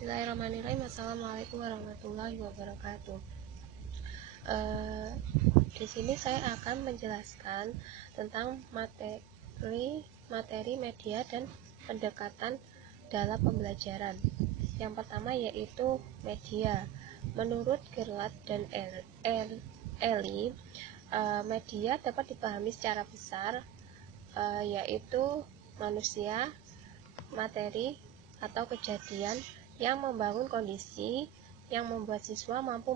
Bismillahirrahmanirrahim. Assalamualaikum warahmatullahi wabarakatuh. Di sini saya akan menjelaskan tentang materi media dan pendekatan dalam pembelajaran. Yang pertama yaitu media. Menurut Gerlach dan Ellie, media dapat dipahami secara besar, yaitu manusia, materi, atau kejadian yang membangun kondisi yang membuat siswa mampu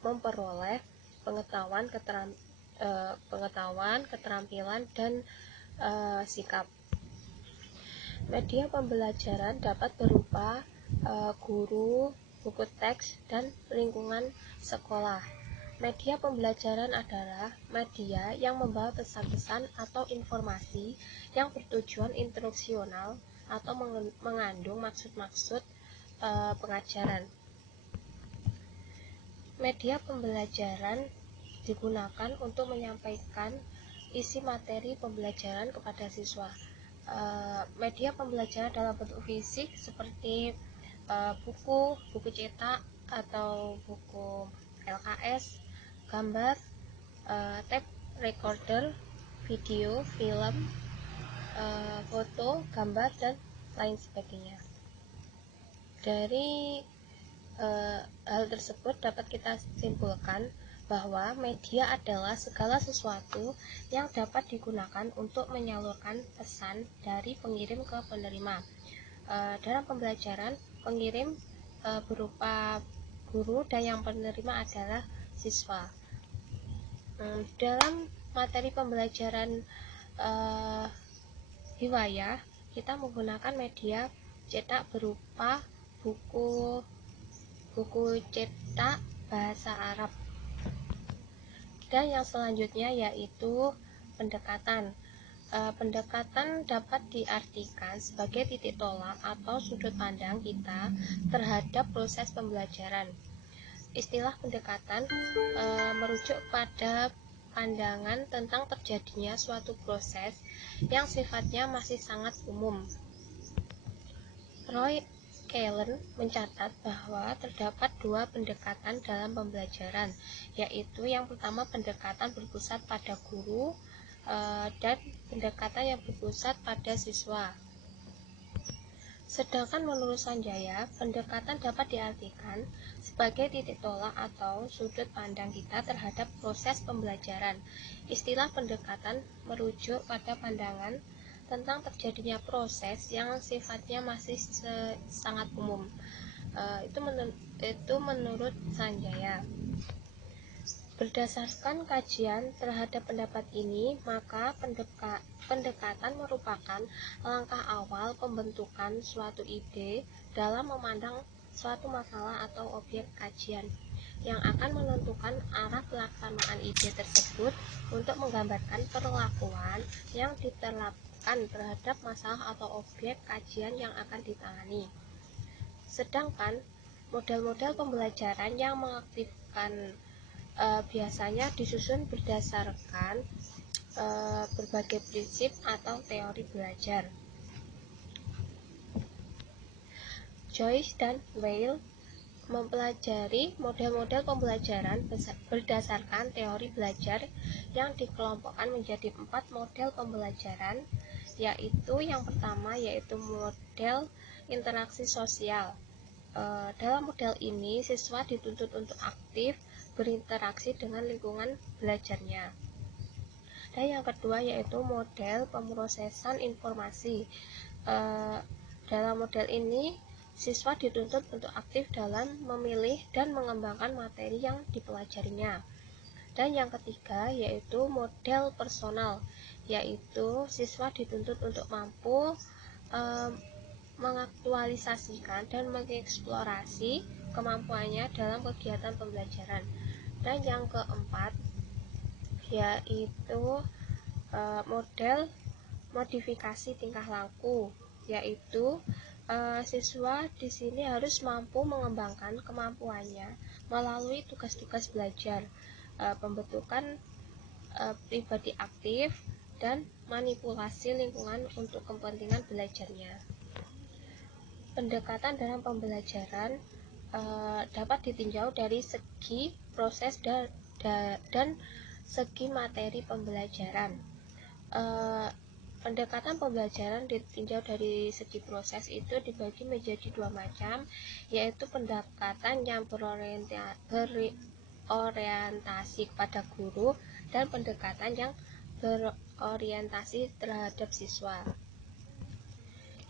memperoleh pengetahuan, keterampilan, dan sikap. Media pembelajaran dapat berupa guru, buku teks, dan lingkungan sekolah. Media pembelajaran adalah media yang membawa pesan-pesan atau informasi yang bertujuan instruksional atau mengandung maksud-maksud pengajaran. Media pembelajaran digunakan untuk menyampaikan isi materi pembelajaran kepada siswa. Media pembelajaran dalam bentuk fisik seperti buku cetak atau buku LKS, gambar, tape recorder, video, film, foto, gambar, dan lain sebagainya. Dari hal tersebut dapat kita simpulkan bahwa media adalah segala sesuatu yang dapat digunakan untuk menyalurkan pesan dari pengirim ke penerima. Dalam pembelajaran, pengirim berupa guru dan yang penerima adalah siswa. Dalam materi pembelajaran hiwayah, kita menggunakan media cetak berupa buku cetak bahasa Arab. Dan yang selanjutnya yaitu pendekatan. Pendekatan dapat diartikan sebagai titik tolak atau sudut pandang kita terhadap proses pembelajaran. Istilah pendekatan merujuk pada pandangan tentang terjadinya suatu proses yang sifatnya masih sangat umum. Roy Kellen mencatat bahwa terdapat dua pendekatan dalam pembelajaran, yaitu yang pertama pendekatan berpusat pada guru dan pendekatan yang berpusat pada siswa. Sedangkan menurut Sanjaya, pendekatan dapat diartikan sebagai titik tolak atau sudut pandang kita terhadap proses pembelajaran. Istilah pendekatan merujuk pada pandangan tentang terjadinya proses yang sifatnya masih sangat umum. Itu menurut Sanjaya. Berdasarkan kajian terhadap pendapat ini, maka pendekatan merupakan langkah awal pembentukan suatu ide dalam memandang suatu masalah atau objek kajian, yang akan menentukan arah pelaksanaan ide tersebut untuk menggambarkan perlakuan yang diterapkan terhadap masalah atau objek kajian yang akan ditangani. Sedangkan model-model pembelajaran yang mengaktifkan biasanya disusun berdasarkan berbagai prinsip atau teori belajar. Joyce dan Weil mempelajari model-model pembelajaran berdasarkan teori belajar yang dikelompokkan menjadi 4 model pembelajaran, yaitu yang pertama yaitu model interaksi sosial. Dalam model ini, siswa dituntut untuk aktif berinteraksi dengan lingkungan belajarnya. Dan yang kedua yaitu model pemrosesan informasi. Dalam model ini, siswa dituntut untuk aktif dalam memilih dan mengembangkan materi yang dipelajarinya. Dan yang ketiga yaitu model personal, yaitu siswa dituntut untuk mampu mengaktualisasikan dan mengeksplorasi kemampuannya dalam kegiatan pembelajaran. Dan yang keempat yaitu model modifikasi tingkah laku, yaitu siswa di sini harus mampu mengembangkan kemampuannya melalui tugas-tugas belajar, pembentukan pribadi aktif, dan manipulasi lingkungan untuk kepentingan belajarnya. pendekatan dalam pembelajaran dapat ditinjau dari segi proses dan segi materi pembelajaran. Pendekatan pembelajaran ditinjau dari segi proses itu dibagi menjadi dua macam, yaitu pendekatan yang berorientasi kepada guru dan pendekatan yang berorientasi terhadap siswa.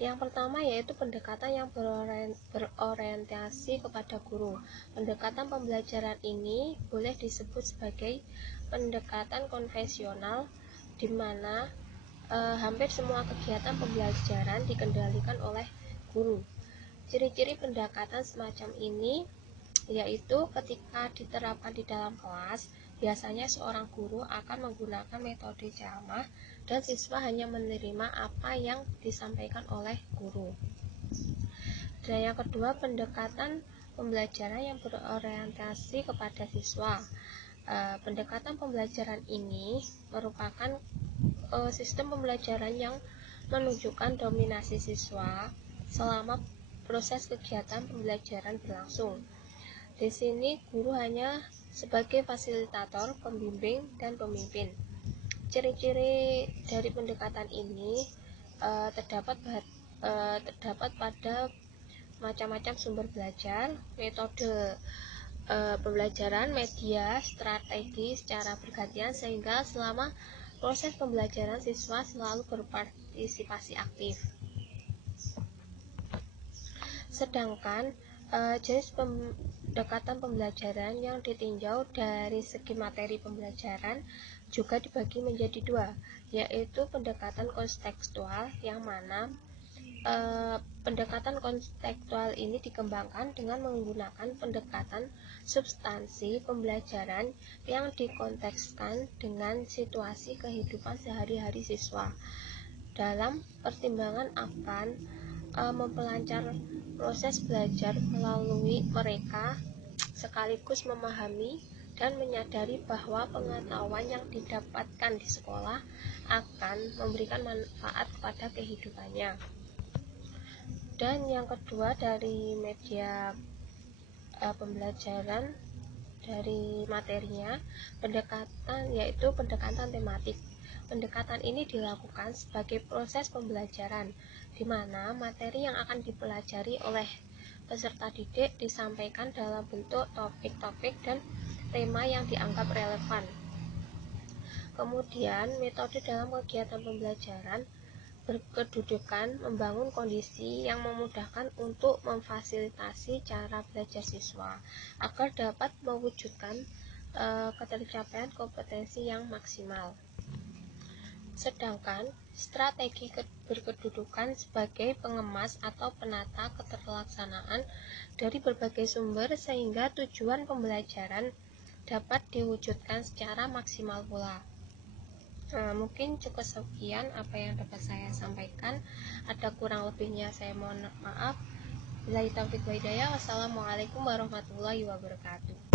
Yang pertama yaitu pendekatan yang berorientasi kepada guru. Pendekatan pembelajaran ini boleh disebut sebagai pendekatan konvensional, di mana hampir semua kegiatan pembelajaran dikendalikan oleh guru. Ciri-ciri pendekatan semacam ini yaitu ketika diterapkan di dalam kelas, biasanya seorang guru akan menggunakan metode ceramah dan siswa hanya menerima apa yang disampaikan oleh guru. Dan yang kedua, pendekatan pembelajaran yang berorientasi kepada siswa. Pendekatan pembelajaran ini merupakan sistem pembelajaran yang menunjukkan dominasi siswa selama proses kegiatan pembelajaran berlangsung. Di sini guru hanya sebagai fasilitator, pembimbing, dan pemimpin. Ciri-ciri dari pendekatan ini terdapat pada macam-macam sumber belajar, metode pembelajaran, media, strategi secara bergantian, sehingga selama proses pembelajaran siswa selalu berpartisipasi aktif. Sedangkan jenis pendekatan pembelajaran yang ditinjau dari segi materi pembelajaran juga dibagi menjadi dua, yaitu pendekatan kontekstual, yang mana pendekatan kontekstual ini dikembangkan dengan menggunakan pendekatan substansi pembelajaran yang dikontekskan dengan situasi kehidupan sehari-hari siswa. Dalam pertimbangan akan memperlancar proses belajar melalui mereka sekaligus memahami dan menyadari bahwa pengetahuan yang didapatkan di sekolah akan memberikan manfaat kepada kehidupannya. Dan yang kedua dari media pembelajaran, dari materinya, yaitu pendekatan tematik. Pendekatan ini dilakukan sebagai proses pembelajaran, di mana materi yang akan dipelajari oleh peserta didik disampaikan dalam bentuk topik-topik dan tema yang dianggap relevan. Kemudian, metode dalam kegiatan pembelajaran berkedudukan membangun kondisi yang memudahkan untuk memfasilitasi cara belajar siswa agar dapat mewujudkan ketercapaian kompetensi yang maksimal. Sedangkan strategi berkedudukan sebagai pengemas atau penata keterlaksanaan dari berbagai sumber sehingga tujuan pembelajaran dapat diwujudkan secara maksimal pula. Mungkin cukup sekian apa yang dapat saya sampaikan. Ada kurang lebihnya saya mohon maaf. Wassalamualaikum warahmatullahi wabarakatuh.